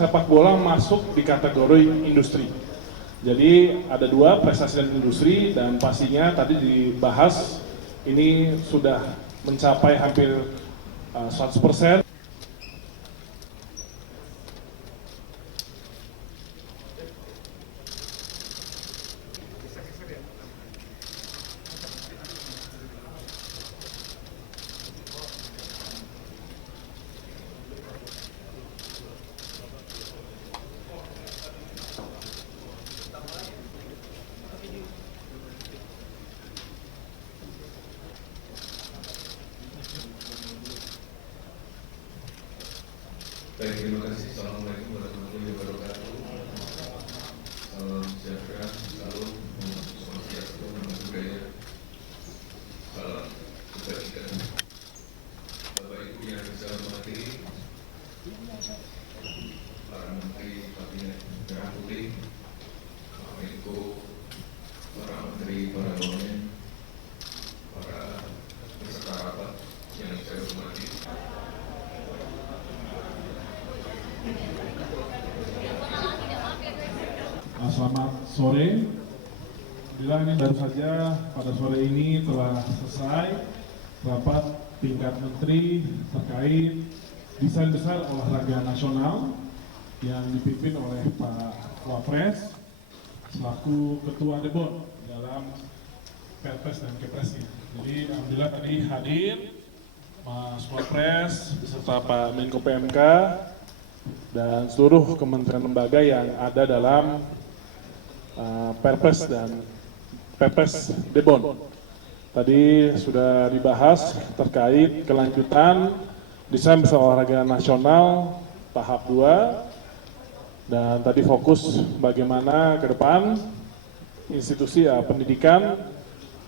sepak bola masuk di kategori industri. Jadi ada dua, prestasi dan industri, dan pastinya tadi dibahas ini sudah mencapai hampir 100%. Baik, terima kasih. Assalamualaikum warahmatullahi wabarakatuh. Salam sejahtera, salam swastiastu, namo buddhaya, salam kebajikan. Bapak Ibu yang saya hormati, para menteri kabinet merah putih, Pak Menko, para menteri, para wamen, para peserta rapat yang saya hormati. Selamat sore. Bila ini baru saja pada sore ini telah selesai rapat tingkat menteri terkait desain besar olahraga nasional yang dipimpin oleh Pak Wapres selaku Ketua Debon dalam Perpres dan Kepresnya. Jadi alhamdulillah tadi hadir Mas Wapres beserta Pak Menko PMK dan seluruh kementerian lembaga yang ada dalam Perpres dan Perpres Debon. Tadi sudah dibahas terkait kelanjutan desain besar olahraga nasional tahap 2 dan tadi fokus bagaimana ke depan institusi pendidikan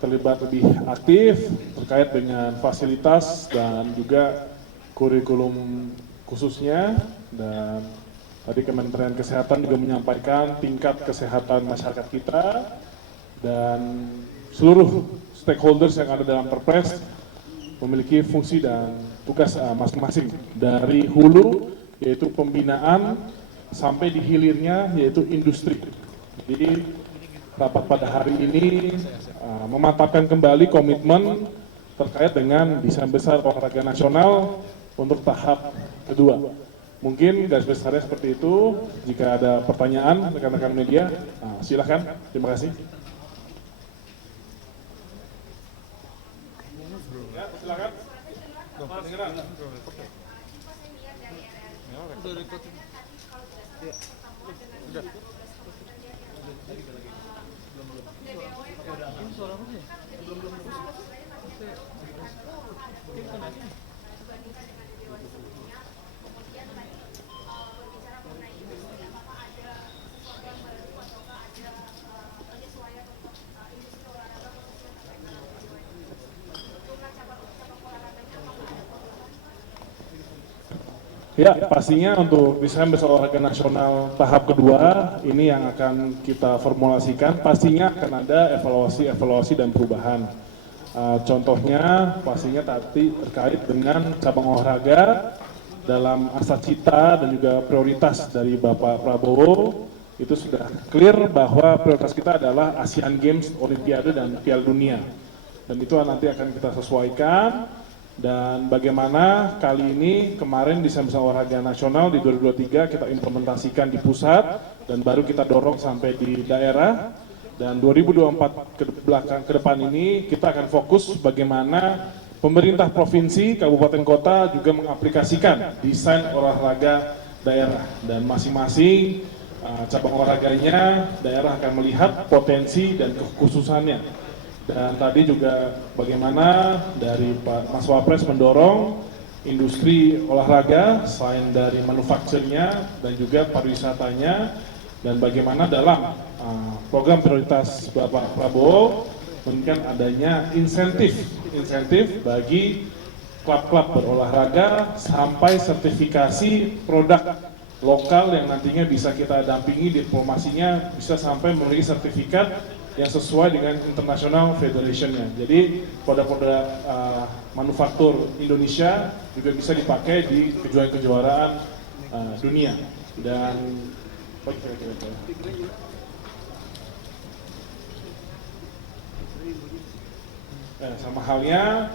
terlibat lebih aktif terkait dengan fasilitas dan juga kurikulum khususnya, dan tadi Kementerian Kesehatan juga menyampaikan tingkat kesehatan masyarakat kita dan seluruh stakeholders yang ada dalam Perpres memiliki fungsi dan tugas masing-masing dari hulu yaitu pembinaan sampai di hilirnya yaitu industri. Jadi rapat pada hari ini memantapkan kembali komitmen terkait dengan desain besar olahraga nasional untuk tahap kedua. Mungkin garis besarnya seperti itu. Jika ada pertanyaan rekan-rekan media, silakan. Terima kasih. Ya, silakan. Ya, pastinya untuk desain besar olahraga nasional tahap kedua ini yang akan kita formulasikan, pastinya akan ada evaluasi dan perubahan. Contohnya pastinya tadi terkait dengan cabang olahraga dalam asacita dan juga prioritas dari Bapak Prabowo itu sudah clear bahwa prioritas kita adalah Asian Games, Olimpiade dan Piala Dunia, dan itu nanti akan kita sesuaikan. Dan bagaimana kali ini kemarin desain besar olahraga nasional di 2023 kita implementasikan di pusat dan baru kita dorong sampai di daerah, dan 2024 ke depan ini kita akan fokus bagaimana pemerintah provinsi, kabupaten kota juga mengaplikasikan desain olahraga daerah, dan masing-masing cabang olahraganya daerah akan melihat potensi dan kekhususannya. Dan tadi juga bagaimana dari Pak Mas Wapres mendorong industri olahraga selain dari manufakturnya dan juga pariwisatanya, dan bagaimana dalam program prioritas Bapak Prabowo memberikan adanya insentif bagi klub-klub berolahraga sampai sertifikasi produk lokal yang nantinya bisa kita dampingi diplomasinya bisa sampai memiliki sertifikat yang sesuai dengan International Federation-nya. Jadi produk-produk manufaktur Indonesia juga bisa dipakai di kejuaraan-kejuaraan dunia. Dan sama halnya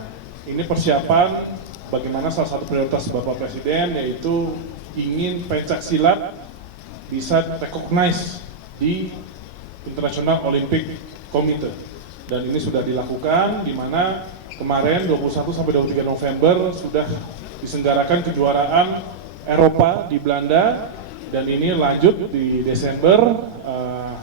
ini persiapan bagaimana salah satu prioritas Bapak Presiden yaitu ingin pencak silat bisa recognize di International Olympic Committee, dan ini sudah dilakukan di mana kemarin 21 sampai 23 November sudah diselenggarakan kejuaraan Eropa di Belanda, dan ini lanjut di Desember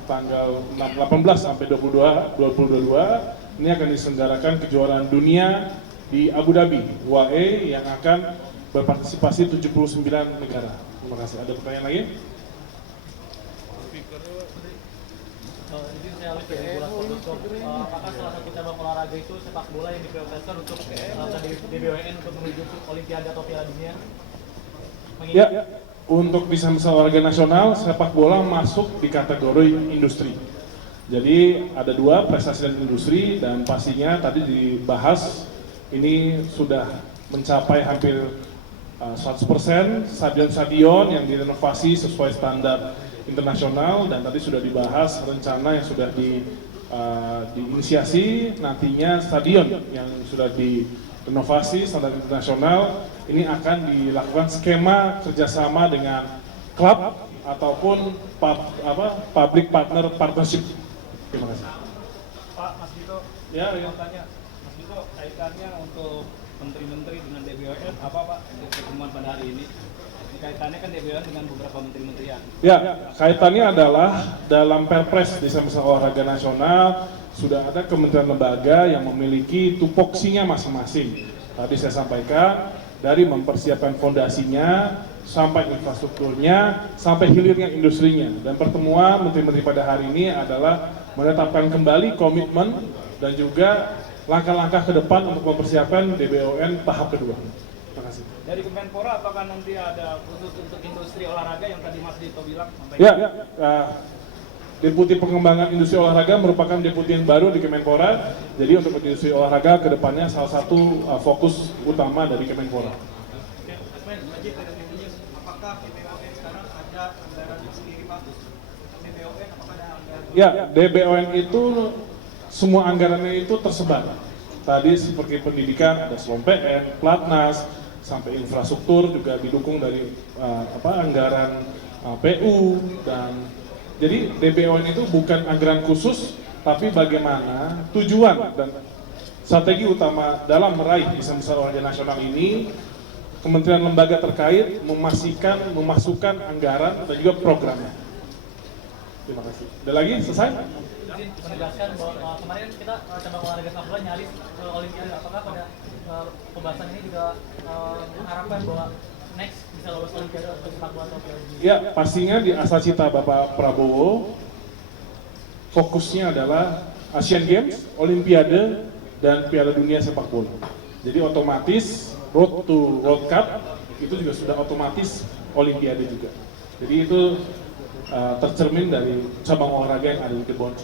tanggal 18 sampai 2022 ini akan diselenggarakan kejuaraan dunia di Abu Dhabi, UAE, yang akan berpartisipasi 79 negara. Terima kasih. Ada pertanyaan lagi? Ini saya harus apakah salah satu cabang olahraga itu sepak bola yang diprioritaskan untuk DBWN untuk menuju Olimpiade atau Piala Dunia? Ya, untuk desain olahraga nasional, sepak bola masuk di kategori industri. Jadi ada dua, prestasi dan industri, dan pastinya tadi dibahas ini sudah mencapai hampir 100% stadion-stadion yang direnovasi sesuai standar internasional, dan tadi sudah dibahas rencana yang sudah diinisiasi nantinya stadion yang sudah direnovasi standar internasional ini akan dilakukan skema kerjasama dengan klub ataupun public partner partnership. Terima kasih. Pak, Mas Dito, mau tanya, Mas Dito, kaitannya untuk menteri-menteri dengan DBWN apa Pak untuk pertemuan pada hari ini? Kaitannya kan DBWN dengan beberapa menteri-menterian. Ya, kaitannya adalah dalam Perpres Desain Besar Olahraga Nasional sudah ada kementerian lembaga yang memiliki tupoksinya masing-masing. Tadi saya sampaikan dari mempersiapkan fondasinya sampai infrastrukturnya sampai hilirnya industrinya, dan pertemuan menteri-menteri pada hari ini adalah menetapkan kembali komitmen dan juga langkah-langkah ke depan untuk mempersiapkan DBON tahap kedua. Terima kasih. Dari Kemenpora apakah nanti ada khusus untuk industri olahraga yang tadi Mas Dito bilang? Ya, Deputi Pengembangan Industri Olahraga merupakan deputi yang baru di Kemenpora. Jadi untuk industri olahraga ke depannya salah satu fokus utama dari Kemenpora. Oke, Mas Majid dari News, apakah DBON sekarang ada anggaran sendiri Pak? DBON apakah ada anggaran? Ya, DBON itu semua anggarannya itu tersebar. Tadi seperti pendidikan ada SLOMPN, Platnas, sampai infrastruktur juga didukung dari anggaran PU, dan jadi DBON itu bukan anggaran khusus, tapi bagaimana tujuan dan strategi utama dalam meraih desain besar olahraga nasional ini, kementerian lembaga terkait memasukkan anggaran dan juga programnya. Terima kasih. Ada lagi? Selesai? Izin menegaskan bahwa kemarin kita cabang olahraga sepak bola nyaris ke Olimpiade. Apakah pada pembahasan ini juga mengharapkan bahwa next bisa lolos Olimpiade atau sepak bola atau Piala Dunia? Ya, pastinya di asacita Bapak Prabowo fokusnya adalah Asian Games, Olimpiade, dan Piala Dunia sepak bola. Jadi otomatis road to World Cup itu juga sudah otomatis Olimpiade juga. Jadi itu tercermin dari cabang olahraga yang ada di Kebon.